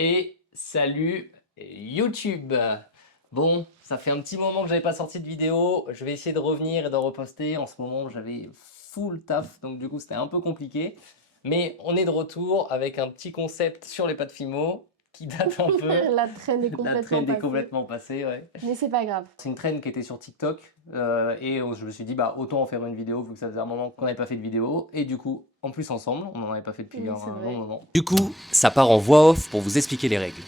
Et salut YouTube. Bon, ça fait un petit moment que j'avais pas sorti de vidéo. Je vais essayer de revenir et d'en reposter. En ce moment, j'avais full taf, donc du coup, c'était un peu compliqué. Mais on est de retour avec un petit concept sur les pâtes Fimo qui date un peu. La trend est La complètement trend est passée. complètement passée, ouais. Mais c'est pas grave. C'est une trend qui était sur TikTok et je me suis dit bah autant en faire une vidéo vu que ça faisait un moment qu'on n'avait pas fait de vidéo et du coup en plus ensemble on n'en avait pas fait depuis Oui, un c'est vrai. long moment. Du coup, ça part en voix off pour vous expliquer les règles.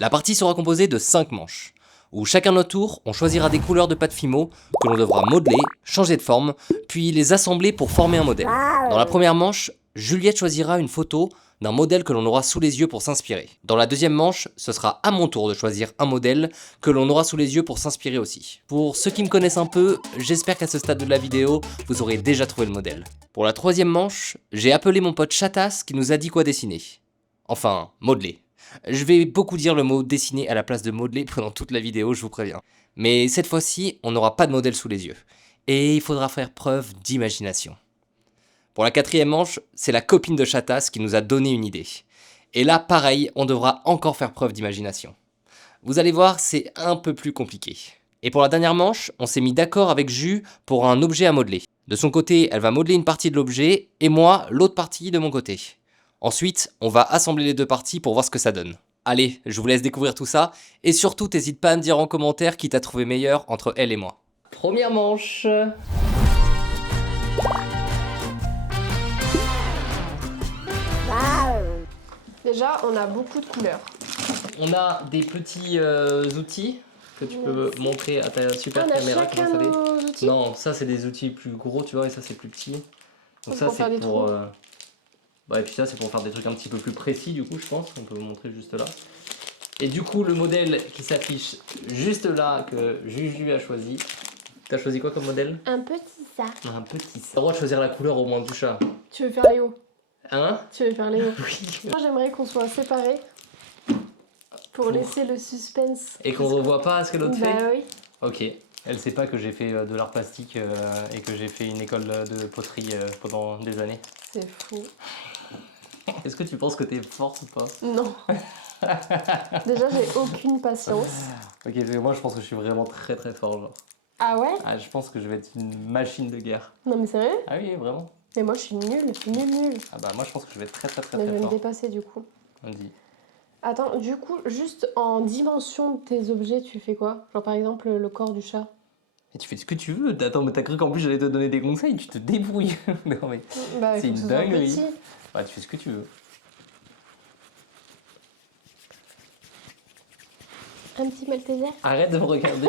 La partie sera composée de 5 manches, où chacun notre tour, on choisira des couleurs de pâte Fimo que l'on devra modeler, changer de forme, puis les assembler pour former un modèle. Dans la première manche, Juliette choisira une photo d'un modèle que l'on aura sous les yeux pour s'inspirer. Dans la deuxième manche, ce sera à mon tour de choisir un modèle que l'on aura sous les yeux pour s'inspirer aussi. Pour ceux qui me connaissent un peu, j'espère qu'à ce stade de la vidéo, vous aurez déjà trouvé le modèle. Pour la troisième manche, j'ai appelé mon pote Chatas qui nous a dit quoi dessiner. Enfin, modeler. Je vais beaucoup dire le mot dessiner à la place de modeler pendant toute la vidéo, je vous préviens. Mais cette fois-ci, on n'aura pas de modèle sous les yeux. Et il faudra faire preuve d'imagination. Pour la quatrième manche, c'est la copine de Chatas qui nous a donné une idée. Et là, pareil, on devra encore faire preuve d'imagination. Vous allez voir, c'est un peu plus compliqué. Et pour la dernière manche, on s'est mis d'accord avec Jus pour un objet à modeler. De son côté, elle va modeler une partie de l'objet, et moi, l'autre partie de mon côté. Ensuite, on va assembler les deux parties pour voir ce que ça donne. Allez, je vous laisse découvrir tout ça, et surtout, t'hésites pas à me dire en commentaire qui t'a trouvé meilleur entre elle et moi. Première manche. Déjà, on a beaucoup de couleurs. On a des petits outils que tu peux montrer à ta super On a caméra. chacun comment ça nos fait. outils. Non, ça c'est des outils plus gros, tu vois, et ça c'est plus petit. Donc ça Pour faire c'est des pour. trous. Bah, et puis ça c'est pour faire des trucs un petit peu plus précis, du coup, je pense. On peut vous montrer juste là. Et du coup, le modèle qui s'affiche juste là, que Juju a choisi. T'as choisi quoi comme modèle? Un petit ça. Un petit. T'as le droit de choisir la couleur au moins du chat. Tu veux faire Léo? Hein? Tu veux faire Léo? Oui. Moi, j'aimerais qu'on soit séparés pour laisser le suspense. Et qu'on revoit pas ce que l'autre Bah fait? oui. Ok. Elle sait pas que j'ai fait de l'art plastique et que j'ai fait une école de poterie pendant des années. C'est fou. Est-ce que tu penses que t'es forte ou pas? Non. Déjà, j'ai aucune patience. Ok, moi je pense que je suis vraiment très très fort, genre. Ah ouais? Ah, je pense que je vais être une machine de guerre. Non mais sérieux? Ah oui, vraiment? Mais moi, je suis nulle. Nulle. Ah bah moi je pense que je vais être très très très Mais je très vais me fort. dépasser du coup. On dit. Attends, du coup, juste en dimension de tes objets, tu fais quoi? Genre par exemple le corps du chat. Et tu fais ce que tu veux. Attends, mais t'as cru qu'en plus j'allais te donner des conseils? Tu te débrouilles. Non mais Bah, c'est il faut que une ce soit dinguerie. petit. Bah tu fais ce que tu veux. Un petit Malteser. Arrête de me regarder.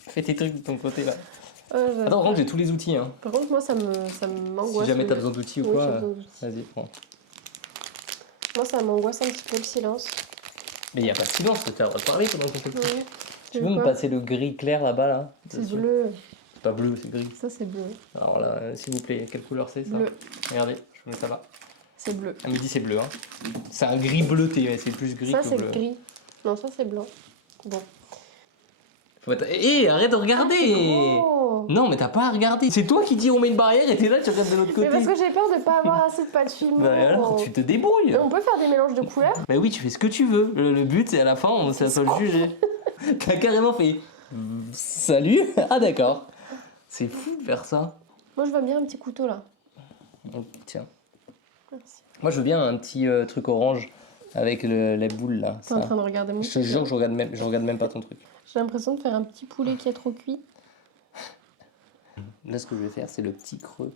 Fais tes trucs de ton côté là. J'adore. Attends, par contre j'ai tous les outils hein. Par contre, moi, ça m'angoisse. Si jamais t'as besoin d'outils ou Oui, quoi, j'ai besoin d'outils. vas-y, prends. Moi, ça m'angoisse un petit peu le silence. Mais y a pas de silence, t'as le droit de parler pendant qu'on fait le truc. Oui. Tu peux me quoi? passer le gris clair là-bas là? C'est dessus? bleu. C'est pas bleu, c'est gris. Ça, c'est bleu. Alors là, s'il vous plaît, quelle couleur c'est ça? Bleu. Regardez, je mets ça là. C'est bleu. À midi c'est bleu hein. C'est un gris bleuté, mais c'est plus gris Ça, que c'est bleu. gris. Non, ça, c'est blanc. Bon. Faut être... arrête de regarder! Oh. Non, mais t'as pas à regarder. C'est toi qui dis on met une barrière et t'es là, tu regardes de l'autre Mais côté. parce que j'ai peur de pas avoir assez de pâte fine. Bah alors, tu te débrouilles. Mais on peut faire des mélanges de couleurs? Bah oui, tu fais ce que tu veux. Le but, c'est à la fin, c'est à toi de juger. T'as carrément fait. Salut! Ah d'accord. C'est fou de faire ça. Moi, je vois bien un petit couteau là. Oh, tiens. Merci. Moi, je veux bien un petit truc orange avec les boules là. T'es en Ça. train de regarder mon Je te jure que je regarde même pas ton truc. J'ai l'impression de faire un petit poulet qui est trop cuit. Là, ce que je vais faire, c'est le petit creux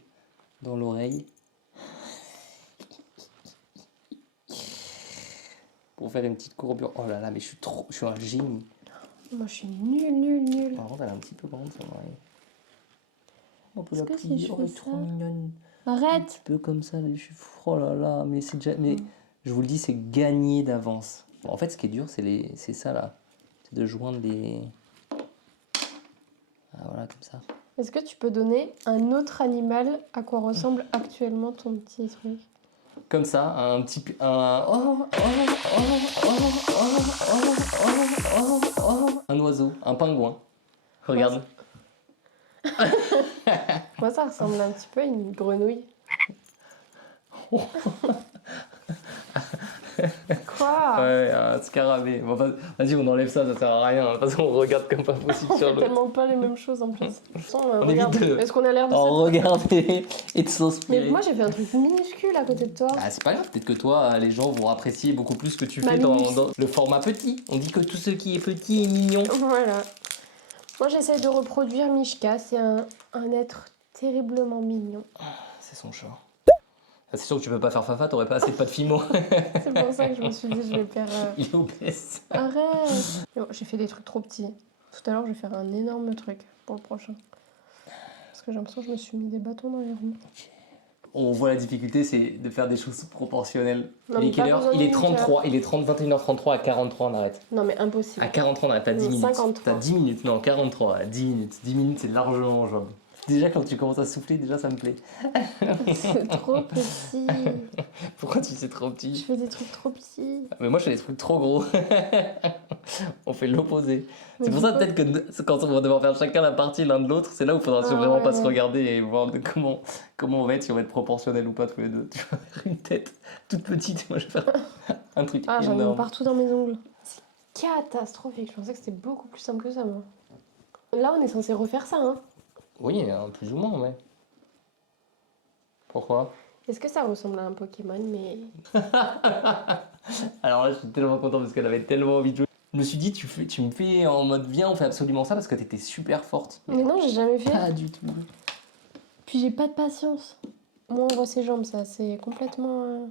dans l'oreille. Pour faire une petite courbure. Oh là là, mais je suis un génie. Moi, je suis nulle. Par contre, elle est un petit peu grande, son oreille. On peut Est-ce la que si plier, je oh, fais elle est trop ça mignonne. Un Arrête! petit peu comme ça, les cheveux. Oh là là, mais c'est déjà... Mais je vous le dis, c'est gagné d'avance. Bon, en fait, ce qui est dur, c'est ça là. C'est de joindre les... Ah voilà, comme ça. Est-ce que tu peux donner un autre animal à quoi ressemble actuellement ton petit truc? Comme ça, un petit... Un oiseau, un pingouin. Regarde. Moi, ça ressemble un petit peu à une grenouille. Quoi? Ouais, un scarabée. Bon, vas-y, on enlève ça, ça sert à rien. De toute façon, on regarde comme pas possible On sur fait l'autre. tellement pas les mêmes choses en plus. De toute façon, On regarde. évite de- Est-ce qu'on a l'air de En s'être... regarder et de Mais s'inspirer. moi j'ai fait un truc minuscule à côté de toi. Ah, c'est pas grave, peut-être que toi, les gens vont apprécier beaucoup plus ce que tu Ma fais dans minutie. le format petit. On dit que tout ce qui est petit est mignon. Voilà. Moi j'essaye de reproduire Mishka, c'est un être terriblement mignon. C'est son chat. Ah, c'est sûr que tu peux pas faire Fafa, t'aurais pas assez de pâte fimo. C'est pour ça que je me suis dit je vais faire... Il est obèse. Arrête. Oh, j'ai fait des trucs trop petits. Tout à l'heure je vais faire un énorme truc pour le prochain. Parce que j'ai l'impression que je me suis mis des bâtons dans les roues. On voit la difficulté, c'est de faire des choses proportionnelles. Non, Il est mais quelle pas heure? besoin Il de est minutes, 33, il est 21h33, à 43 on arrête. Non mais impossible. À 43 on arrête, t'as 10 minutes. 53. T'as 10 minutes, non 43, 10 minutes. 10 minutes c'est largement jouable. Déjà quand tu commences à souffler, déjà ça me plaît. C'est trop petit. Pourquoi tu sais trop Je petit? fais des trucs trop petits. Mais moi je fais des trucs trop gros. On fait l'opposé. Mais C'est pour ça pourquoi? peut-être que quand on va devoir faire chacun la partie l'un de l'autre, c'est là où il faudra Ah, vraiment ouais, pas se ouais. regarder et voir comment on va être, si on va être proportionnel ou pas tous les deux. Tu vas faire une tête toute petite, moi je vais faire un truc Ah j'en ai énorme. partout dans mes ongles. C'est catastrophique. Je pensais que c'était beaucoup plus simple que ça moi. Là on est censé refaire ça hein. Oui, plus ou moins, ouais. Pourquoi? Est-ce que ça ressemble à un Pokémon mais... Alors là, je suis tellement content parce qu'elle avait tellement envie de jouer. Je me suis dit, tu me fais en mode viens, on fait absolument ça parce que t'étais super forte. Mais non j'ai jamais fait. Pas du tout. Puis j'ai pas de patience. Moi on voit ses jambes ça, c'est complètement...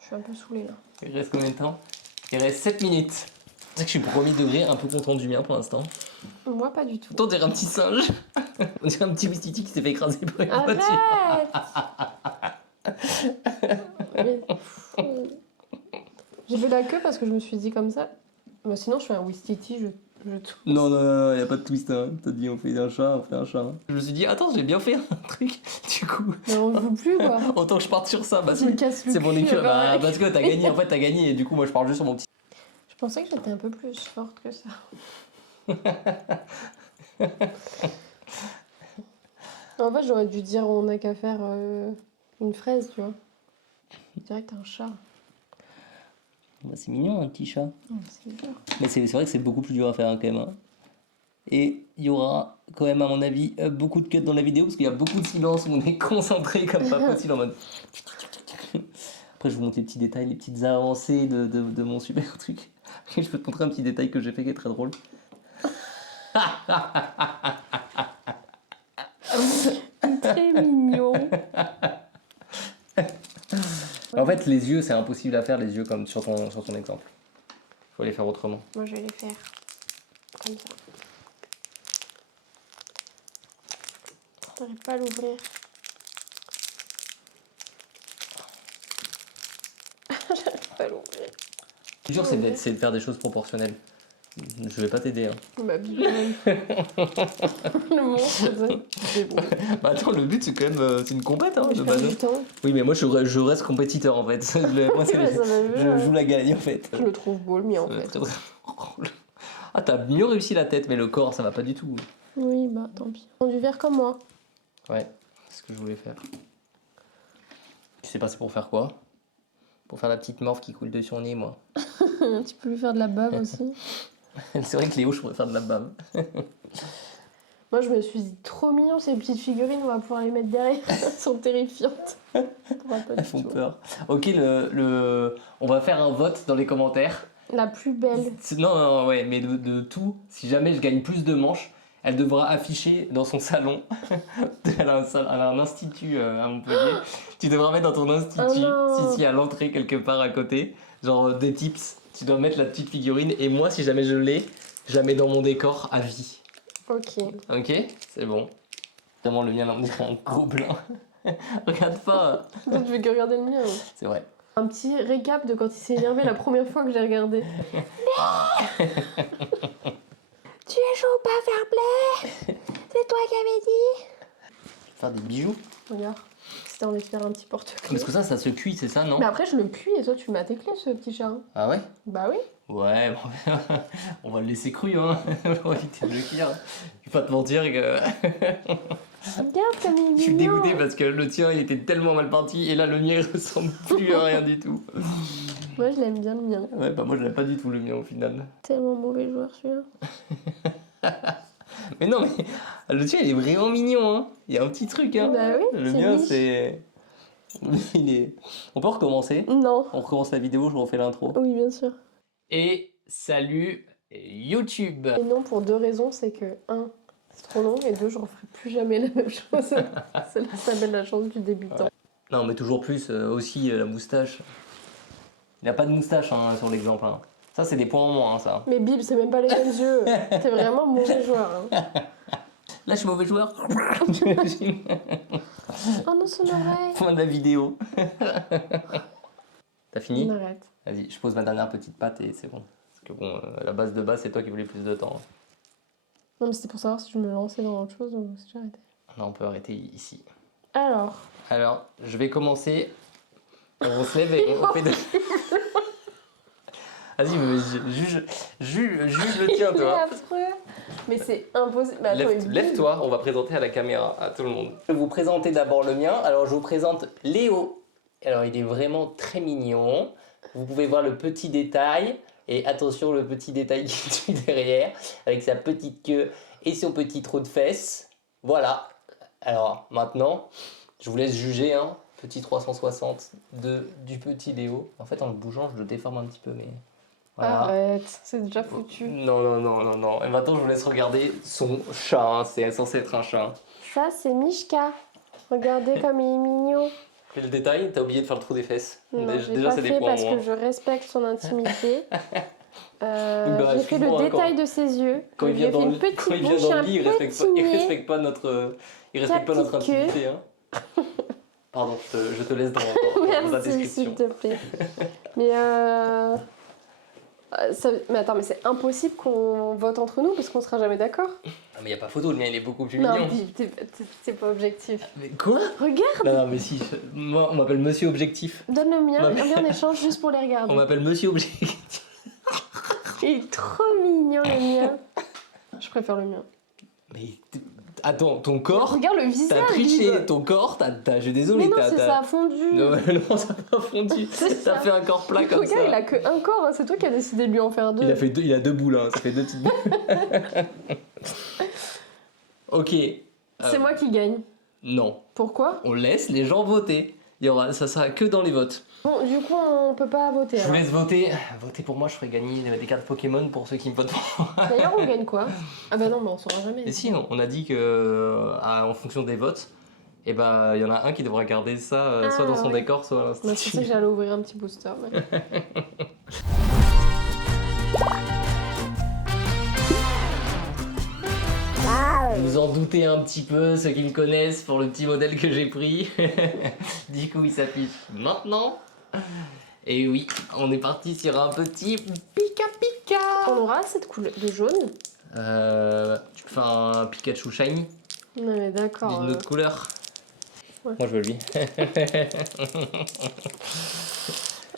Je suis un peu saoulée là. Il reste combien de temps? Il reste 7 minutes. C'est vrai que je suis premier degré, un peu content du mien pour l'instant. Moi pas du tout. Autant dire un petit singe. On dirait un petit Wistiti qui s'est fait écraser par une voiture. Arrête. Mais fou. J'ai fait la queue parce que je me suis dit comme ça. Mais sinon je fais un Wistiti, je tousse. Non, non, non, y a pas de twist. Hein. T'as dit on fait un chat, on fait un chat. Je me suis dit, attends, j'ai bien fait un truc. Du coup, Mais on ne joue plus quoi. autant que je parte sur ça. Bah, Je me casse le c'est mon cul, équipe. Bah, avec. parce que t'as gagné, en fait, t'as gagné. Et du coup, moi, je parle juste sur mon petit. Je pensais que j'étais un peu plus forte que ça. En fait, j'aurais dû dire on n'a qu'à faire une fraise, tu vois. Je dirais que t'es un chat. Bah, c'est mignon, un petit chat. Oh, c'est dur. Mais c'est vrai que c'est beaucoup plus dur à faire hein, quand même. Hein. Et il y aura quand même, à mon avis, beaucoup de cuts dans la vidéo parce qu'il y a beaucoup de silence où on est concentré comme pas possible en mode. Après, je vous montre les petits détails, les petites avancées de mon super truc. Et je peux te montrer un petit détail que j'ai fait qui est très drôle. Très mignon. En fait, les yeux, c'est impossible à faire, les yeux comme sur ton exemple. Faut les faire autrement. Moi, je vais les faire comme ça. J'arrive pas à l'ouvrir. J'arrive pas à l'ouvrir. Le dur, c'est de faire des choses proportionnelles. Je vais pas t'aider. Hein. Ma bille même. Le monstre, c'est bon. Bah attends, le but, c'est quand même c'est une compète hein, Mais de je perds base. du temps. Oui, mais moi, je reste compétiteur en fait. Moi, Oui, bah, ça m'a vu, je joue la gagne en fait. Je le trouve beau, le mien, en fait. Très drôle. Ah, t'as mieux réussi la tête, mais le corps, ça va pas du tout. Oui, bah tant pis. Du verre comme moi. Ouais, c'est ce que je voulais faire. Tu sais pas c'est pour faire quoi? Pour faire la petite morphe qui coule de son nez, moi. Tu peux lui faire de la bave aussi. C'est vrai que Léo, je pourrais faire de la bave. Moi, je me suis dit, trop mignon ces petites figurines, on va pouvoir les mettre derrière. Elles sont terrifiantes. On va pas Elles du font tout. peur. Ok, on va faire un vote dans les commentaires. La plus belle. Non, non, ouais, mais de tout, si jamais je gagne plus de manches, elle devra afficher dans son salon. Elle a un institut à Montpellier. Tu devras mettre dans ton institut, Oh non. si à l'entrée quelque part à côté, genre des tips. Tu dois mettre la petite figurine et moi, si jamais je l'ai, je la mets dans mon décor à vie. Ok. Ok? C'est bon. Vraiment, le mien, là, on dirait un gobelin. Regarde pas. Toi, tu veux que regarder le mien. Hein. C'est vrai. Un petit récap de quand il s'est énervé la première fois que j'ai regardé. Tu es chaud, pas fair play. C'est toi qui avais dit. Faire des bijoux. Regarde, si t'as envie de faire un petit porte-clés. Parce que ça se cuit, c'est ça, non? Mais après, je le cuis et toi, tu mets tes clés, ce petit chat. Hein. Ah ouais? Bah oui. Ouais, bon, on va le laisser cru, hein. Pour éviter de le cuire. Je vais pas te mentir que. Regarde comme il est Je suis mignon. dégoûté parce que le tien il était tellement mal parti et là le mien il ressemble plus à rien du tout. Moi, je l'aime bien le mien. Ouais, bah moi je l'aime pas du tout le mien au final. Tellement mauvais joueur celui-là. Mais non, mais le tien il est vraiment mignon, hein. Il y a un petit truc, hein. Bah oui, Le c'est mien niche. c'est. Il est. On peut recommencer? Non. On recommence la vidéo, je refais l'intro. Oui, bien sûr. Et salut YouTube! Et non, pour deux raisons, c'est que 1, c'est trop long, et 2, je referai plus jamais la même chose. C'est là, ça s'appelle la chance du débutant. Non, mais toujours plus, aussi la moustache. Il n'y a pas de moustache hein, sur l'exemple. Hein. Ça, c'est des points en moins, hein, ça. Mais Bib, c'est même pas les mêmes yeux. T'es vraiment mauvais joueur. Hein. Là, je suis mauvais joueur. Oh non, son oreille. Fin de la vidéo. T'as fini? On arrête. Vas-y, je pose ma dernière petite patte et c'est bon. Parce que bon, la base de base, c'est toi qui voulais plus de temps. Non, mais c'était pour savoir si je me lançais dans autre chose ou si j'arrêtais. Là, on peut arrêter ici. Alors. Alors, je vais commencer. On se lève et on fait de... Vas-y, mais juge le tien, Il est toi. affreux. Mais c'est impossible. Mais attends, il bouge. Lève-toi, on va présenter à la caméra, à tout le monde. Je vais vous présenter d'abord le mien. Alors, je vous présente Léo. Alors, il est vraiment très mignon. Vous pouvez voir le petit détail. Et attention, le petit détail qui tue derrière, avec sa petite queue et son petit trou de fesses. Voilà. Alors, maintenant, je vous laisse juger, hein. Petit 360 du petit Léo. En fait, en le bougeant, je le déforme un petit peu, mais... Voilà. Arrête, c'est déjà foutu. Non. Et maintenant, je vous laisse regarder son chat. Hein. C'est censé être un chat. Ça, c'est Mishka. Regardez comme il est mignon. Fais le détail, t'as oublié de faire le trou des fesses. Non, j'ai Déjà, pas c'est des fait points en parce moins. que je respecte son intimité. bah, J'ai fait le excuse-moi, hein, détail de ses yeux. Quand il J'ai vient fait dans une le, petite quand il vient bouche, dans un le lit, il petit nez. respecte pas notre, petite intimité. Hein. Pardon, je te laisse dans ta Merci, description. s'il te plaît. Mais mais attends, mais c'est impossible qu'on vote entre nous parce qu'on sera jamais d'accord. Ah, mais y a pas photo, le mien il est beaucoup plus Non, mignon. t'es pas objectif. Mais quoi? Regarde, Non, mais si, moi on m'appelle Monsieur Objectif. donne le mien, Non, mais- on vient en échange juste pour les On regarder. m'appelle Monsieur Objectif. Il est trop mignon le mien. Je préfère le mien. Mais attends, ton corps, Regarde le visage. t'as triché, Bib. ton corps, je suis désolé, Mais non, t'as... c'est ça a fondu. Non, non, ça n'a pas fondu. C'est T'as ça. fait un corps plat comme Regarde, ça. il a que un corps, hein. C'est toi qui as décidé de lui en faire deux. Il a deux boules, hein. Ça fait deux petites boules. Ok. C'est moi qui gagne. Non, Pourquoi? on laisse les gens voter. Ça sera que dans les votes. Bon, du coup, on peut pas voter. Je vous alors. laisse voter. Votez pour moi, je ferai gagner des cartes Pokémon pour ceux qui me votent pour moi. D'ailleurs, on gagne quoi? Ah bah non, mais on saura jamais. Et si, on a dit que en fonction des votes, et ben il y en a un qui devra garder ça soit dans son ouais. décor, soit à Bah, c'est pour ça l'institut. que j'allais ouvrir un petit booster. mais- Vous en doutez un petit peu, ceux qui me connaissent, pour le petit modèle que j'ai pris. Du coup, il s'affiche maintenant. Et oui, on est parti sur un petit Pika Pika. On aura cette couleur de jaune. Tu peux faire un Pikachu Shiny Non mais d'accord. d'une autre couleur. Ouais. Moi, je veux lui.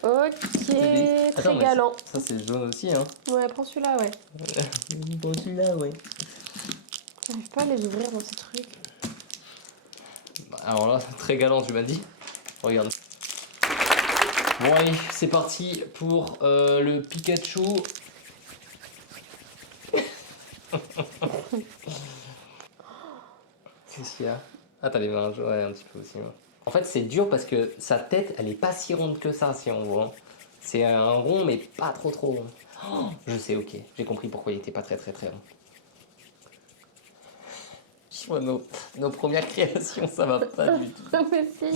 Ok, Attends, très mais galant. Ça, c'est jaune aussi, hein. Ouais, prends celui-là, ouais. Bon, celui-là, ouais. J'arrive pas à les ouvrir dans ces trucs. Alors là, très galant, tu m'as dit. Regarde. Bon, allez, c'est parti pour le Pikachu. Qu'est-ce qu'il y a? Ah, t'as les mains jaunes, ouais, un petit peu aussi. Ouais. En fait, c'est dur parce que sa tête, elle est pas si ronde que ça, si on voit. C'est un rond, mais pas trop rond. Oh, je sais, ok. J'ai compris pourquoi il était pas très rond. Je vois nos premières créations, ça va pas du tout. Mais si.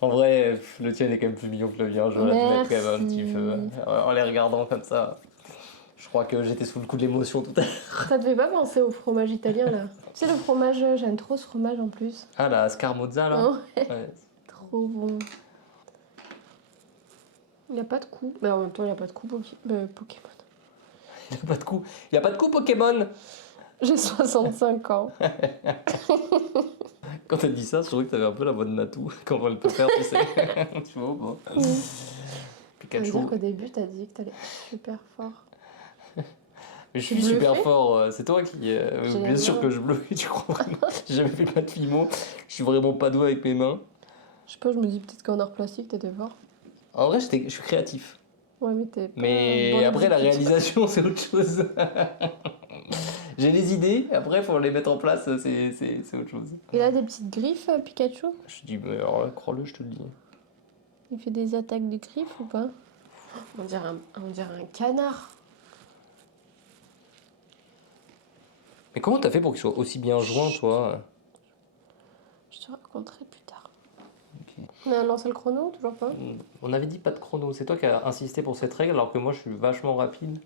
En vrai, le tien est quand même plus mignon que le mien, je vais l'admettre quand même un Merci. petit peu. En les regardant comme ça, je crois que j'étais sous le coup de l'émotion tout à l'heure. Ça te fait pas penser au fromage italien là? Tu sais le fromage, j'aime trop ce fromage en plus. Ah, la Scarmozza là Ouais, Ouais. trop bon. Il n'y a pas de coup. Mais en même temps, il n'y a pas de coup Pokémon. Il n'y a pas de coup. Il n'y a pas de coup Pokémon. J'ai 65 ans. Quand t'as dit ça, je trouvais que t'avais un peu la voix de Natou. Quand on va le faire, tu sais. Tu vois ou pas Ça veut Pikachu. dire qu'au début, t'as dit que t'allais être super fort. Mais je Tu suis super bluffais? fort, c'est toi qui. Bien sûr que je bluffe, tu crois vraiment. J'ai jamais fait de pâte fimo. Je suis vraiment pas doué avec mes mains. Je sais pas, je me dis peut-être qu'en art plastique, t'étais fort. En vrai, je suis créatif. Ouais, mais t'es pas Mais bon après, la exécuteur. réalisation, c'est autre chose. J'ai les idées, après, faut les mettre en place, c'est autre chose. Il a des petites griffes, Pikachu? Je dis, mais alors là, crois-le, je te le dis. Il fait des attaques de griffes ou pas? On dirait un canard. Mais comment t'as fait pour qu'il soit aussi bien joint, toi? Je te raconterai plus tard. Ok. On a lancé le chrono, toujours pas? On avait dit pas de chrono, c'est toi qui as insisté pour cette règle alors que moi je suis vachement rapide.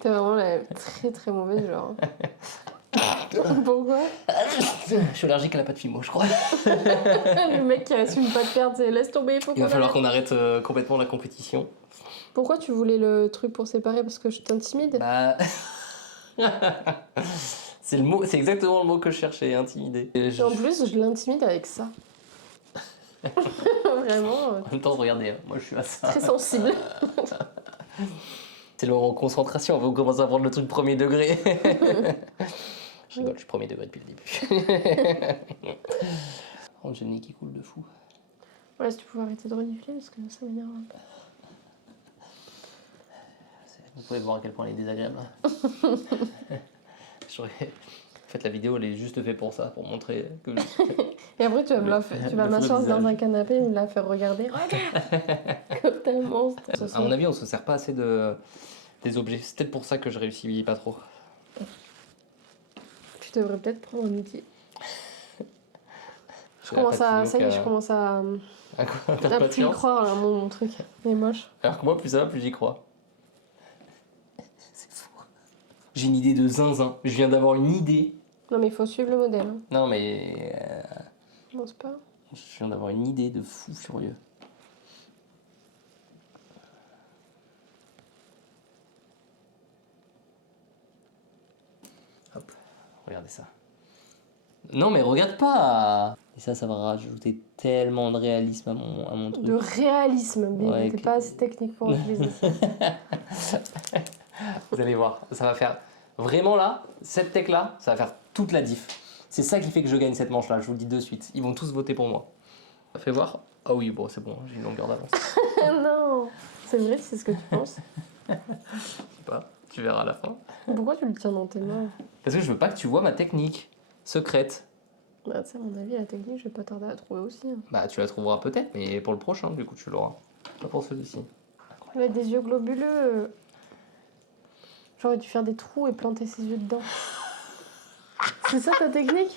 T'es vraiment la très très mauvaise genre. Pourquoi? Je suis allergique à la pâte fimo, je crois. Le mec qui assume pas de perdre, c'est laisse tomber, il faut Il va qu'on falloir arrête. qu'on arrête complètement la compétition. Pourquoi tu voulais le truc pour séparer? Parce que je t'intimide? Bah. C'est le mot, c'est exactement le mot que je cherchais, intimider. Et en plus, je l'intimide avec ça. Vraiment, En même temps, regardez, moi je suis à ça. très sensible. C'est le moment concentration, on commence à prendre le truc premier degré. Je rigole, je suis premier degré depuis le début. Oh, j'ai le nez qui coule de fou. Ouais, si tu pouvais arrêter de renifler, parce que ça m'énerve un peu. Vous pouvez voir à quel point elle est désagréable. En fait, la vidéo, elle est juste faite pour ça, pour montrer que Et après, tu vas Le m'asseoir faux dans visage. un canapé et me la faire regarder. Regarde comme t'es un monstre. À mon avis, on se sert pas assez des objets. C'est peut-être pour ça que je réussis pas trop. Tu devrais peut-être prendre un outil. J'ai la Ça y est, fatigue, je commence à à quoi, perdre plus y patience. croire, là, mon truc. Il est moche. Alors que moi, plus ça va, plus j'y crois. C'est fou. J'ai une idée de zinzin. Je viens d'avoir une idée. Non, mais il faut suivre le modèle. Hein. Non, mais Non, c'est pas. je viens d'avoir une idée de fou furieux. Hop, regardez ça. Non, mais regarde pas. Et ça va rajouter tellement de réalisme à mon truc. De réalisme, mais Ouais, t'es que- pas assez technique pour utiliser ça. Vous allez voir, ça va faire vraiment là, cette tech là, ça va faire toute la diff. C'est ça qui fait que je gagne cette manche là, je vous le dis de suite. Ils vont tous voter pour moi. Fais voir. Ah oui, bon, c'est bon, j'ai une longueur d'avance. Non, c'est vrai, c'est ce que tu penses. Je sais pas, tu verras à la fin. Pourquoi tu le tiens dans tes mains? Parce que je veux pas que tu vois ma technique secrète. Bah, tu sais, à mon avis, la technique, je vais pas tarder à la trouver aussi. Hein. Bah, tu la trouveras peut-être, mais pour le prochain, du coup, tu l'auras. Pas pour celui-ci. Il a des yeux globuleux. J'aurais dû faire des trous et planter ses yeux dedans. C'est ça ta technique?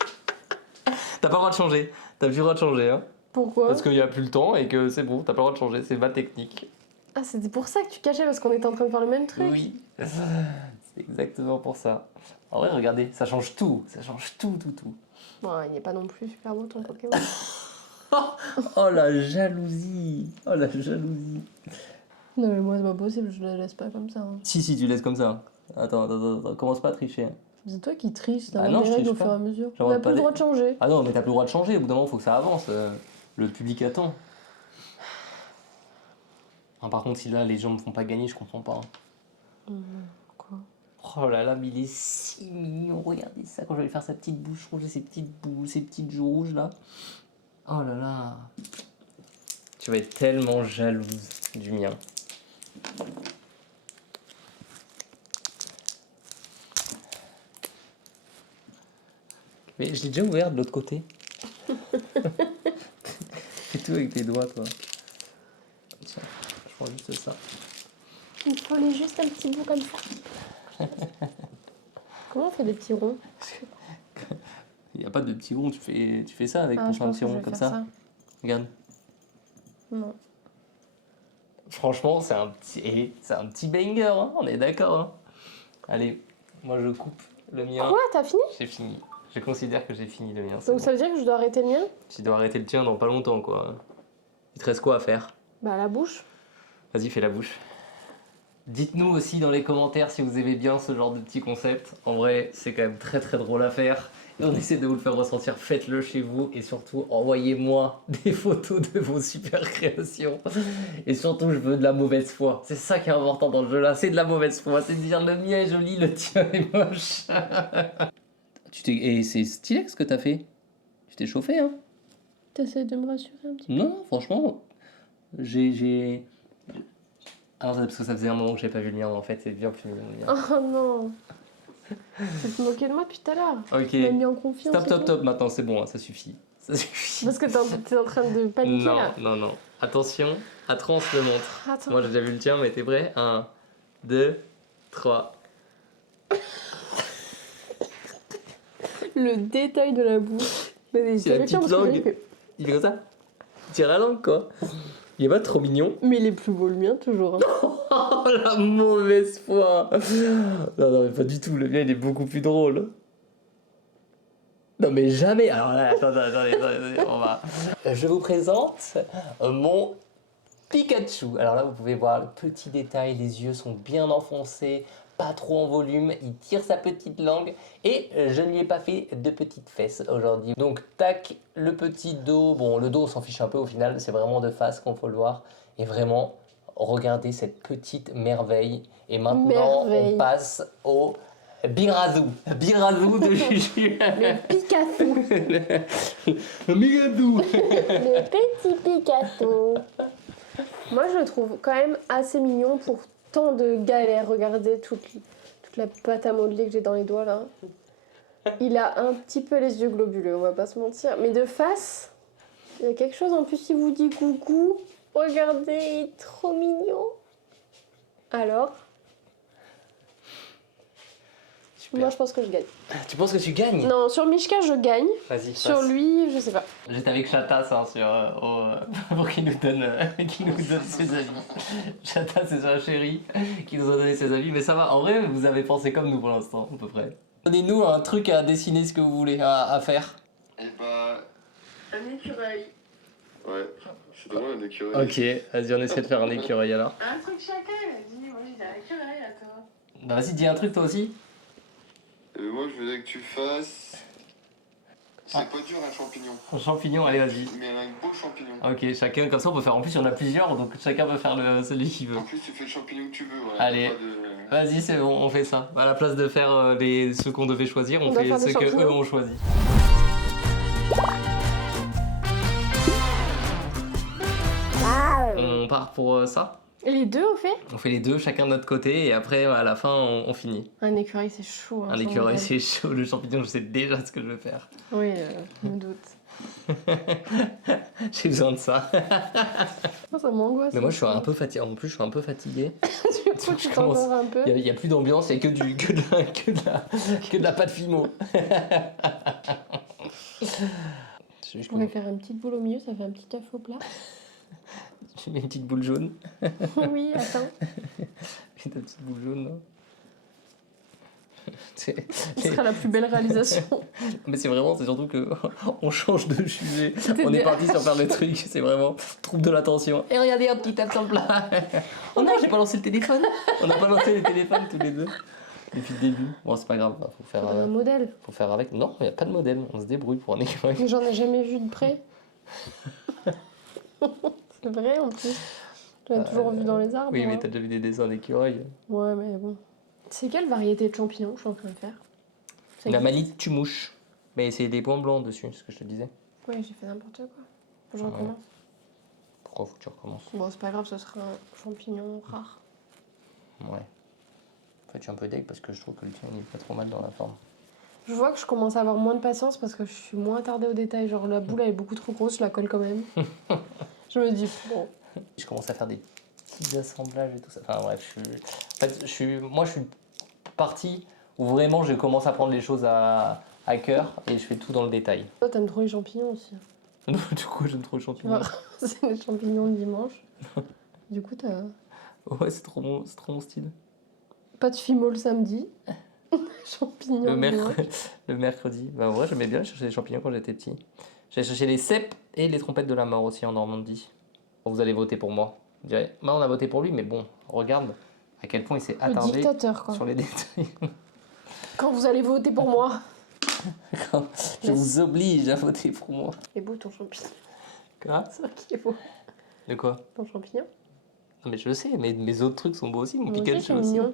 T'as pas le droit de changer. T'as plus le droit de changer, hein. Pourquoi? Parce qu'il y a plus le temps et que c'est bon, t'as pas le droit de changer. C'est ma technique. Ah, c'était pour ça que tu cachais parce qu'on était en train de faire le même truc. Oui. C'est exactement pour ça. En vrai, regardez, ça change tout. Ça change tout. Bon, il n'est pas non plus super beau ton Pokémon. Oh la jalousie. Oh la jalousie. Non, mais moi, c'est pas possible, je le laisse pas comme ça. Hein. Si, tu laisses comme ça. Attends, commence pas à tricher. C'est toi qui triches, Ah t'as non, des je règles triche au fur et pas. à mesure. On J'invente a pas plus le des- droit de changer. Ah non, mais t'as plus le droit de changer. Au bout d'un moment, faut que ça avance. Le public attend. Ah, par contre, si là, les gens me font pas gagner, je comprends pas. Quoi? Oh là là, mais il est si mignon. Regardez ça quand je vais faire sa petite bouche rouge et ses petites boules, ses petites joues rouges là. Oh là là. Tu vas être tellement jalouse du mien. Mais je l'ai déjà ouvert de l'autre côté. Fais tout avec tes doigts, toi. Tiens, je prends juste ça. Il faut aller juste un petit bout comme ça. Comment on fait des petits ronds? Il n'y a pas de petits ronds, tu fais ça avec Ah, ton je pense petit que je rond vais comme faire ça. Regarde. Non. Franchement, c'est un petit banger, hein, on est d'accord. Hein. Allez, moi je coupe le mien. Quoi? T'as fini? J'ai fini. Je considère que j'ai fini le mien. c'est Donc bon. ça veut dire que je dois arrêter le mien? Tu dois arrêter le tien dans pas longtemps, quoi. Il te reste quoi à faire? Bah, la bouche. Vas-y, fais la bouche. Dites-nous aussi dans les commentaires si vous aimez bien ce genre de petit concept. En vrai, c'est quand même très très drôle à faire. Et on essaie de vous le faire ressentir. Faites-le chez vous. Et surtout, envoyez-moi des photos de vos super créations. Et surtout, je veux de la mauvaise foi. C'est ça qui est important dans le jeu là. C'est de la mauvaise foi. C'est de dire le mien est joli, le tien est moche. Et c'est stylé ce que t'as fait. Tu t'es chauffé, hein? T'essayes de me rassurer un petit peu. Non, franchement, j'ai... Alors, c'est parce que ça faisait un moment que j'ai pas vu le mien, en fait, c'est bien plus le mien. Oh non. Tu te moquais de moi depuis tout à l'heure. Ok. Tu m'as mis en confiance. Stop, et stop, tout. stop, maintenant c'est bon, hein, ça suffit. Ça suffit. Parce que t'es en train de paniquer Non, là. non, non. Attention, on se le montre. Attends. Moi j'ai déjà vu le tien, mais t'es prêt? 1, 2, 3. Le détail de la bouche. Mais C'est la petite langue. Il fait comme ça. Il tire la langue, quoi. Il est pas trop mignon. Mais il est plus beau le mien, toujours. Hein. Oh, la mauvaise foi. Non, non, mais pas du tout. Le mien, il est beaucoup plus drôle. Non, mais jamais. Alors là, attendez, on va... Je vous présente mon Pikachu. Alors là, vous pouvez voir le petit détail. Les yeux sont bien enfoncés, pas trop en volume. Il tire sa petite langue. Et je ne lui ai pas fait de petites fesses aujourd'hui. Donc, tac, le petit dos. Bon, le dos, on s'en fiche un peu au final. C'est vraiment de face qu'on faut le voir. Et vraiment, regardez cette petite merveille. Et maintenant, on passe au Birazou. Birazou de Juju. Le Picasso. Le Birazou. Le petit Picasso. Moi, je le trouve quand même assez mignon pour tant de galères. Regardez toute la pâte à modeler que j'ai dans les doigts là. Il a un petit peu les yeux globuleux, on va pas se mentir. Mais de face, il y a quelque chose en plus, il vous dit coucou. Regardez, il est trop mignon. Alors, moi je pense que je gagne. Tu penses que tu gagnes? Non, sur Mishka je gagne. Vas-y. Sur lui, je sais pas. J'étais avec Chatas hein, pour qu'il nous donne ses avis. Chatas, c'est sa chérie qui nous a donné ses avis. Mais ça va, en vrai, vous avez pensé comme nous pour l'instant, à peu près. Donnez-nous un truc à dessiner, ce que vous voulez, à faire. Eh bah. Un écureuil. Ouais, c'est drôle un écureuil. Ok, vas-y, on essaie de faire un écureuil alors. Un truc chacun, il a dit. Moi j'ai dit un écureuil à toi. Bah vas-y, dis un truc toi aussi. Moi je voudrais que tu fasses. C'est pas dur un champignon. Un champignon, allez, vas-y. Mais un beau champignon. Ok, chacun, comme ça on peut faire. En plus, il y en a plusieurs, donc chacun peut faire celui qu'il veut. En plus, tu fais le champignon que tu veux. Voilà. Allez. Vas-y, c'est bon, on fait ça. À la place de faire ceux qu'on devait choisir, on fait ceux que eux ont choisi. On part pour ça. Les deux on fait? On fait les deux, chacun de notre côté, et après, à la fin, on finit. Un écureuil c'est chaud. Hein, Un sans écureuil, modèle. c'est chaud. Le champignon, je sais déjà ce que je vais faire. Oui, je me doute. J'ai besoin de ça. Oh, ça m'angoisse. Mais moi, je suis un peu fatigué. En plus, je suis un peu fatigué. Du coup, tu t'endors un peu. Il n'y a plus d'ambiance, il n'y a que de la pâte fimo. Je pourrais faire une petite boule au milieu, ça fait un petit œuf au plat. Tu mets une petite boule jaune. Oui, attends. Mets ta petite boule jaune, non? Ce sera la plus belle réalisation. Mais c'est surtout que on change de sujet. On est parti sur faire le truc, c'est vraiment trouble de l'attention. Et regardez, un petit tape sur le plat. Oh non, j'ai pas lancé le téléphone. On n'a pas lancé les téléphones tous les deux. Depuis le début. Bon, c'est pas grave, faut faire, Un modèle. faut faire avec. Non, il n'y a pas de modèle, on se débrouille pour un écureuil. Mais j'en ai jamais vu de près. C'est vrai en plus. J'en ai toujours vu dans les arbres. Oui, mais hein. t'as déjà vu des dessins d'écureuils. Ouais, mais bon. C'est quelle variété de champignons que je suis en train de faire? Ça La existe? manite tu mouches. Mais c'est des points blancs dessus, c'est ce que je te disais. Ouais, j'ai fait n'importe quoi. Faut que je recommence. Pourquoi faut que tu recommences? Bon, c'est pas grave, ce sera un champignon rare. Ouais. En fait, je suis un peu deg parce que je trouve que le tien il est pas trop mal dans la forme. Je vois que je commence à avoir moins de patience parce que je suis moins attardée aux détails. Genre la boule elle est beaucoup trop grosse, je la colle quand même. Je me dis, bon. Je commence à faire des petits assemblages et tout ça. Enfin bref, moi je suis parti où vraiment je commence à prendre les choses à cœur et je fais tout dans le détail. Toi, t'aimes trop les champignons aussi. Du coup, j'aime trop le champignon. C'est les champignons le dimanche. Du coup, t'as Ouais, c'est trop mon style. pas de fimo le samedi. Champignons Le mercredi. Bah, en vrai, j'aimais bien chercher les champignons quand j'étais petit. J'ai cherché les cèpes et les trompettes de la mort aussi en Normandie. Vous allez voter pour moi. Vous direz, bah, on a voté pour lui, mais bon, regarde à quel point il s'est Le attardé dictateur, quoi. sur les détails. Quand vous allez voter pour moi. Je vous oblige à voter pour moi. Il est beau ton champignon. Quoi? C'est vrai qu'il est beau. De quoi? Ton champignon. Non, mais je le sais, mais mes autres trucs sont beaux aussi. Mon Moi aussi, Pikachu c'est aussi. mignon.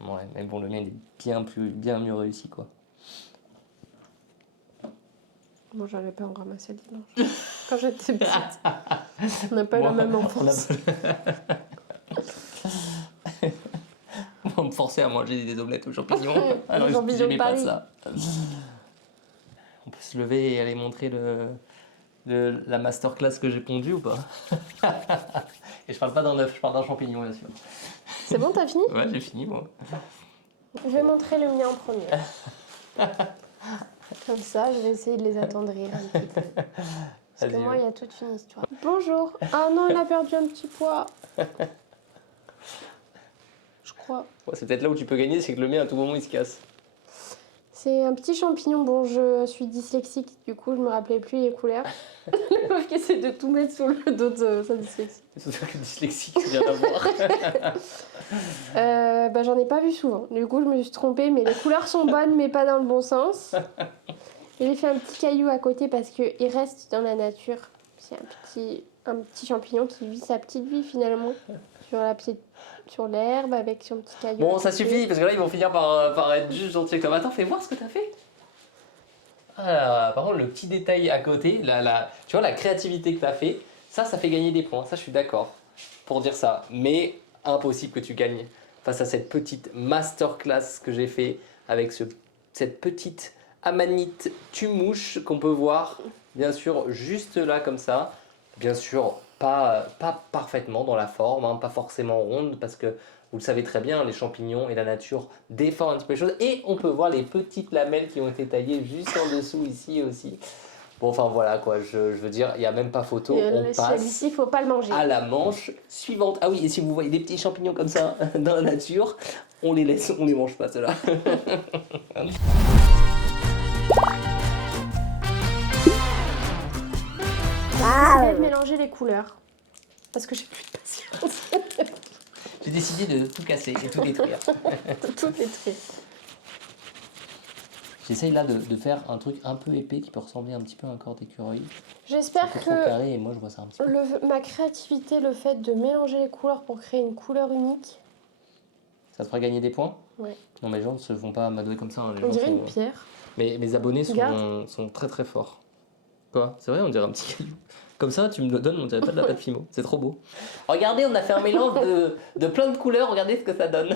Ouais, mais bon, le mien il est bien mieux réussi, quoi. Moi, j'avais pas en ramasser le dimanche. Quand j'étais petite. On n'a pas la même enfance. On va me forcer à manger des omelettes aux champignons. Des Alors, champignons j'aimais de pas Paris. ça. On peut se lever et aller montrer la masterclass que j'ai pondue ou pas? Et je parle pas d'un œuf, je parle d'un champignon, bien sûr. C'est bon, t'as fini? Ouais, j'ai fini, moi. Je vais montrer le mien en premier. Comme ça, je vais essayer de les attendrir un petit peu. Parce que Vas-y, moi, ouais. il y a toute une histoire. Bonjour. Ah non, il a perdu un petit poids. Je crois. Ouais, c'est peut-être là où tu peux gagner, c'est que le mien, à tout moment, il se casse. C'est un petit champignon. Bon, je suis dyslexique, du coup, je me rappelais plus les couleurs. Le meuf qui essaie de tout mettre sur le dos de sa dyslexie. C'est sûr que dyslexique, c'est bien à voir. Bah, j'en ai pas vu souvent. Du coup, je me suis trompée, mais les couleurs sont bonnes, mais pas dans le bon sens. Et j'ai fait un petit caillou à côté parce qu'il reste dans la nature. C'est un petit champignon qui vit sa petite vie finalement sur l'herbe avec son petit caillou. Bon, à ça côté. suffit, parce que là, ils vont finir par être juste gentils avec toi. Attends, fais voir ce que t'as fait. Ah, par contre, le petit détail à côté, tu vois, la créativité que t'as fait, ça fait gagner des points. Ça, je suis d'accord pour dire ça. Mais impossible que tu gagnes face à cette petite masterclass que j'ai fait avec cette petite amanite tumouche qu'on peut voir, bien sûr, juste là comme ça. Bien sûr, pas parfaitement dans la forme, hein, pas forcément ronde, parce que vous le savez très bien, les champignons et la nature déforment un petit peu les choses. Et on peut voir les petites lamelles qui ont été taillées juste en dessous ici aussi. Bon, enfin voilà quoi, je veux dire, il n'y a même pas photo, on passe Celui-ci, il faut pas le manger. à la manche suivante. Ah oui, et si vous voyez des petits champignons comme ça dans la nature, on les laisse, on les mange pas ceux-là. Je vais mélanger les couleurs. Parce que j'ai plus de patience. J'ai décidé de tout casser et tout détruire. Tout est très. J'essaye là de faire un truc un peu épais qui peut ressembler un petit peu à un corps d'écureuil. J'espère C'est trop que carré et moi je vois ça un petit peu. ma créativité, le fait de mélanger les couleurs pour créer une couleur unique, Ça te fera gagner des points? Ouais. Non mais les gens ne se font pas m'adorer comme ça. Hein. Les on gens dirait sont- une pierre. Mais mes abonnés Regarde. sont très très forts. Quoi? C'est vrai, on dirait un petit caillou. Comme ça, tu me le donnes, on dirait pas de la pâte Fimo. C'est trop beau. Regardez, on a fait un mélange de plein de couleurs, regardez ce que ça donne.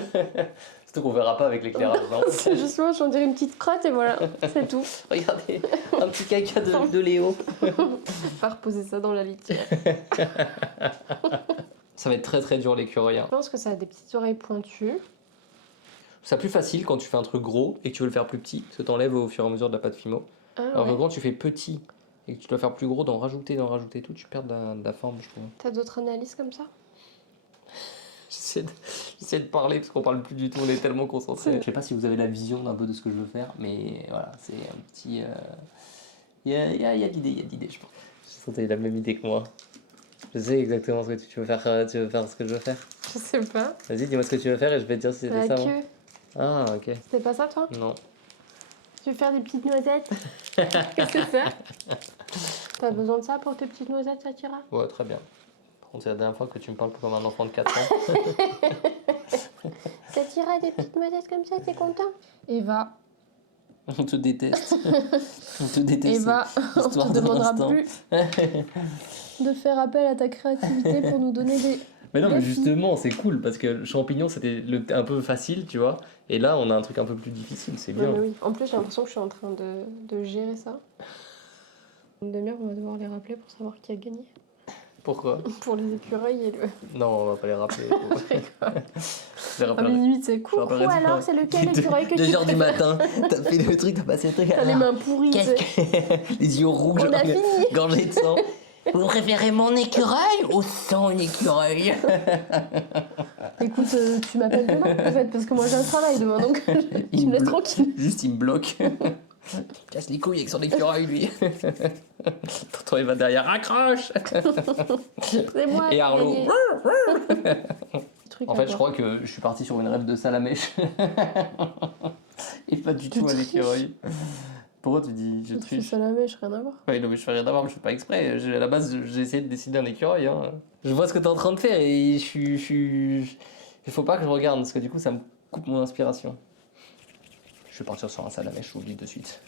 Surtout qu'on verra pas avec l'éclairage. Non. C'est justement, j'en dirais une petite crotte et voilà, c'est tout. Regardez, un petit caca de Léo. Pas reposer ça dans la litière. Ça va être très très dur l'écureuil. Hein. Je pense que ça a des petites oreilles pointues. C'est plus facile quand tu fais un truc gros et que tu veux le faire plus petit, parce que t'enlèves au fur et à mesure de la pâte Fimo. Ah, Alors que ouais. quand tu fais petit et que tu dois faire plus gros, d'en rajouter tout, tu perds de la forme, je trouve. T'as d'autres analyses comme ça? J'essaie de parler parce qu'on parle plus du tout, on est tellement concentrés. Je sais pas si vous avez la vision d'un peu de ce que je veux faire, mais voilà, c'est un petit. Il y a d'idées, je pense. Je sens que t'as la même idée que moi. Je sais exactement ce que tu veux faire, ce que je veux faire. Je sais pas. Vas-y, dis-moi ce que tu veux faire et je vais te dire si c'était La ça. moi. queue. Ah, ok. C'était pas ça toi? Non. Tu veux faire des petites noisettes? Qu'est-ce que c'est? T'as besoin de ça pour tes petites noisettes, ça t'ira? Ouais, très bien. Par contre, c'est la dernière fois que tu me parles comme un enfant de 4 ans. Ça t'ira des petites noisettes comme ça, t'es content? Eva, On te déteste. On te déteste. Eva, on histoire te demandera d'instant. plus de faire appel à ta créativité pour nous donner des... Mais non, mais Défi. justement, c'est cool parce que le champignon c'était un peu facile, tu vois. Et là, on a un truc un peu plus difficile, c'est bien. Ouais, mais oui. En plus, j'ai l'impression que je suis en train de gérer ça. Une demi-heure, on va devoir les rappeler pour savoir qui a gagné. Pourquoi? Pour les écureuils et le... Non, on va pas les rappeler. Je les À rappellerai. minuit, c'est coucou, rappellerai dix alors fois. c'est lequel écureuil que 2 tu heures du préfères? matin, t'as fait le truc, t'as passé le truc. T'as les alors, mains pourries, tu sais. les yeux rouges, On a fini. gorgés de sang. Vous préférez mon écureuil ou son écureuil? Écoute, tu m'appelles demain, en fait, parce que moi j'ai un travail demain, donc tu me laisses tranquille. Juste, il me bloque. Il casse les couilles avec son écureuil, lui. Tonton, il va derrière, accroche. C'est moi Et qui ai Arlo. gagné. truc. En à fait, je voir. crois que je suis parti sur une rêve de salamèche. Et pas du Tu tout un triches. écureuil. Pourquoi tu dis je Tu fais triche? ça la mèche, rien à voir. Ouais, non, mais je fais rien à voir, mais je fais pas exprès. À la base, j'ai essayé de dessiner un écureuil. Hein. Je vois ce que t'es en train de faire et il faut pas que je regarde parce que du coup, ça me coupe mon inspiration. Je vais partir sur un salamèche, je vous le dis de suite.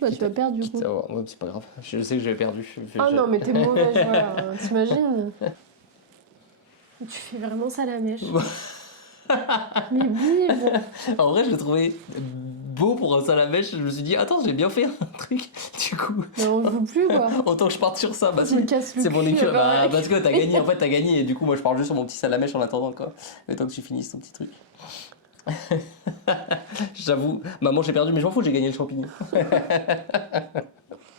Bah, tu vas perdre du Quitte coup. à voir. Ouais, c'est pas grave. Je sais que j'ai perdu. Ah non, mais t'es mauvais joueur, hein. T'imagines? Tu fais vraiment ça la mèche. Mais Bible! En vrai, je l'ai trouvé beau pour un salamèche. Je me suis dit, attends, j'ai bien fait un truc. Du coup, Mais on joue plus quoi. autant que je parte sur ça. Bah, Tu me casses le c'est mon cul, écureuil. encore Bah, avec. parce que t'as gagné. En fait, t'as gagné. Et du coup, moi, je pars juste sur mon petit salamèche en attendant, quoi. Le temps que tu finisses ton petit truc. J'avoue, maman, j'ai perdu, mais je m'en fous, j'ai gagné le champignon.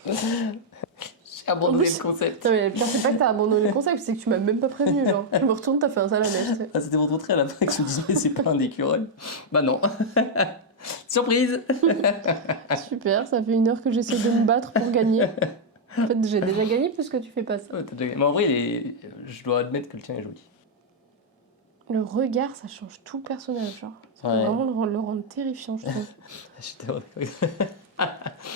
J'ai abandonné En plus- le concept. Non, mais le pire, c'est pas que t'as abandonné le concept, c'est que tu m'as même pas prévenu. Genre, je me retourne, t'as fait un salamèche. Tu sais. Ah, c'était pour te montrer à la fin que je me disais, c'est pas un écureuil. Bah non. Surprise. Super, ça fait 1 heure que j'essaie de me battre pour gagner. En fait, j'ai déjà gagné puisque tu fais pas ça. Ouais, t'as déjà gagné. Mais en vrai, je dois admettre que le tien est joli. Le regard, ça change tout le personnage. Genre. Ça peut Ouais. vraiment le rendre terrifiant, je trouve. J'étais-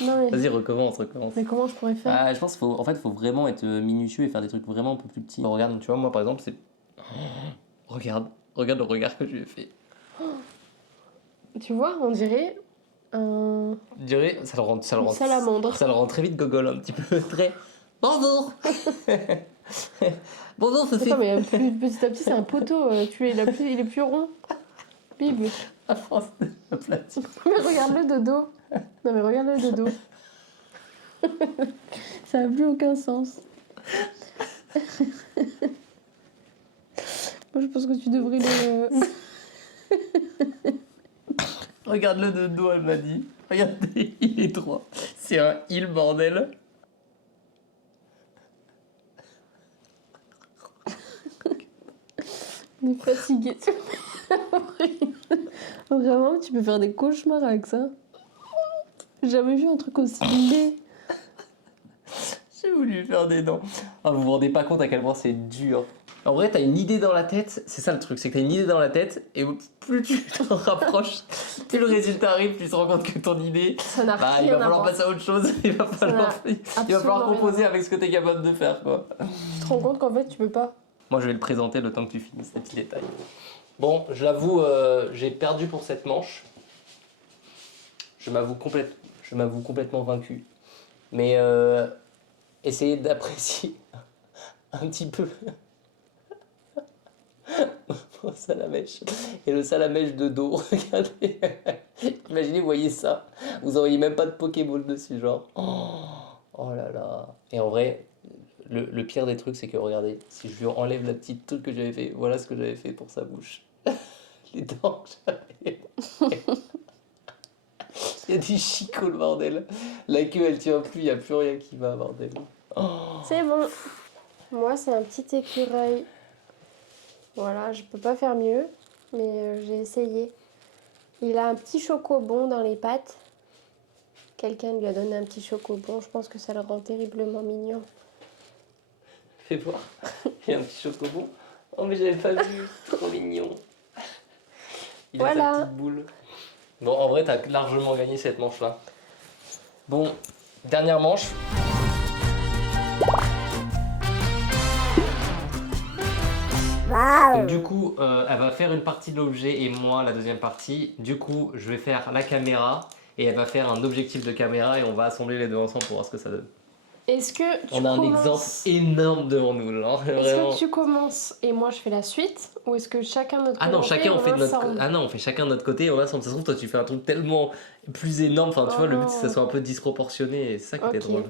Non, mais, Vas-y, recommence. mais comment je pourrais faire? Ah, je pense qu'il faut, en fait, faut vraiment être minutieux et faire des trucs vraiment un peu plus petits. Regarde, tu vois, moi par exemple, c'est. Regarde le regard que je lui ai fait. Tu vois, on dirait un... Je dirais, ça le rend, une salamandre. ça le rend très vite gogol, un petit peu très. Bonjour. Bonjour, Sophie. Attends, mais petit à petit, c'est un poteau. Il est plus rond. Bible. La France aplatie. Mais regarde-le de dos. Non, mais regarde-le de dos. Ça n'a plus aucun sens. Moi, je pense que tu devrais le... Regarde-le de dos, elle m'a dit. Regardez, il est droit. C'est un il, bordel. On est fatigué. Vraiment, tu peux faire des cauchemars avec ça. J'ai jamais vu un truc aussi laid. J'ai voulu faire des dents. Ah, vous vous rendez pas compte à quel point c'est dur. En vrai, t'as une idée dans la tête, c'est ça le truc, c'est que t'as une idée dans la tête, et plus tu t'en rapproches, plus le résultat arrive, plus tu te rends compte que ton idée, Ça n'a bah, il rien va à falloir voir. passer à autre chose, il va falloir absolument rien composer à avec ce que t'es capable de faire, quoi. Tu te rends compte qu'en fait, tu peux pas. Moi, je vais le présenter le temps que tu finisses ces petits détails. Bon, je l'avoue, j'ai perdu pour cette manche. Je m'avoue complètement vaincu. Mais essayez d'apprécier un petit peu mon salamèche et le salamèche de dos. Regardez, imaginez, vous voyez ça, vous n'auriez même pas de Pokéball dessus, genre. Oh là là. Et en vrai, le pire des trucs, c'est que regardez, si je lui enlève la petite truc que j'avais fait, voilà ce que j'avais fait pour sa bouche. Les dents que j'avais. Il y a du chicot, le bordel. La queue, elle tient plus, il n'y a plus rien qui va, bordel. C'est bon. Moi, c'est un petit écureuil. Voilà, je peux pas faire mieux, mais j'ai essayé. Il a un petit chocobon dans les pattes. Quelqu'un lui a donné un petit chocobon. Je pense que ça le rend terriblement mignon. Fais voir. Il y a un petit chocobon. Oh, mais j'avais pas vu. Trop mignon. Il a Voilà. sa petite boule. Bon, en vrai, t'as largement gagné cette manche-là. Bon, dernière manche. Donc, du coup, elle va faire une partie de l'objet et moi la deuxième partie. Du coup, je vais faire la caméra et elle va faire un objectif de caméra et on va assembler les deux ensemble pour voir ce que ça donne. Est-ce que tu On a un exemple commences... énorme devant nous, genre Est-ce vraiment. que tu commences et moi je fais la suite? Ou est-ce que chacun de notre Ah côté non, chacun on fait de notre ensemble? Ah non, on fait chacun de notre côté et on assemble. Ça se trouve, toi tu fais un truc tellement plus énorme. Enfin, tu vois, le but c'est que ça soit un peu disproportionné et c'est ça qui était Ok. drôle.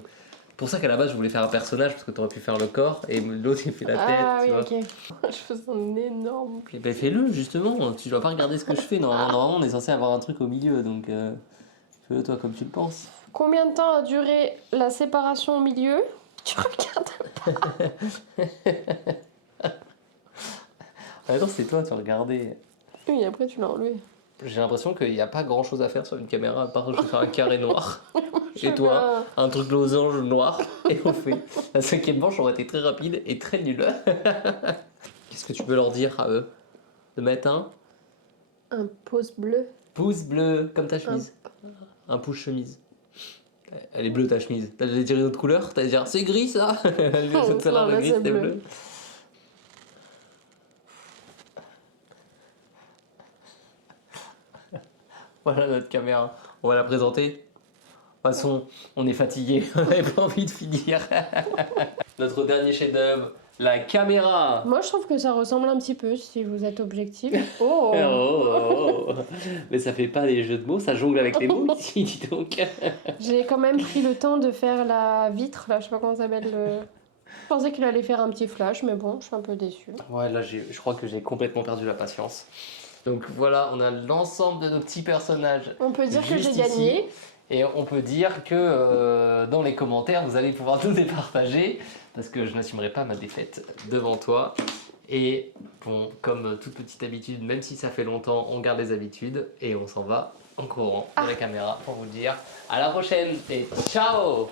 Pour ça qu'à la base je voulais faire un personnage parce que t'aurais pu faire le corps et l'autre il fait la tête. Ah tu oui, vois. ok. Je faisais un énorme... Et ben fais-le justement, tu dois pas regarder ce que je fais. Normalement on est censé avoir un truc au milieu donc fais-le toi comme tu le penses. Combien de temps a duré la séparation au milieu? Tu regardes. Attends, c'est toi, tu regardais. Oui, après tu l'as enlevé. J'ai l'impression qu'il n'y a pas grand chose à faire sur une caméra à part je vais faire un carré noir. Je Et toi, veux un truc losange noir et on fait. La cinquième manche aurait été très rapide et très nulle. Qu'est-ce que tu peux leur dire à eux de mettre un pouce bleu. pouce bleu, comme ta chemise. Un pouce chemise. Elle est bleue ta chemise. T'as déjà tiré une autre couleur? T'as dire c'est gris ça? Tout à l'heure, Non, le là, gris c'est c'était bleu. bleu. Voilà notre caméra. On va la présenter. De toute façon, on est fatigué. On n'avait pas envie de finir. Notre dernier chef-d'œuvre, la caméra. Moi, je trouve que ça ressemble un petit peu, si vous êtes objectif. Oh, Oh. Mais ça fait pas des jeux de mots, ça jongle avec les mots ici, dis donc. J'ai quand même pris le temps de faire la vitre, là, je sais pas comment ça s'appelle. Je pensais qu'il allait faire un petit flash, mais bon, je suis un peu déçue. Ouais, là, je crois que j'ai complètement perdu la patience. Donc voilà, on a l'ensemble de nos petits personnages. On peut dire que juste j'ai gagné. ici. Et on peut dire que dans les commentaires, vous allez pouvoir tout départager parce que je n'assumerai pas ma défaite devant toi. Et bon, comme toute petite habitude, même si ça fait longtemps, on garde les habitudes et on s'en va en courant à la caméra pour vous dire à la prochaine et ciao!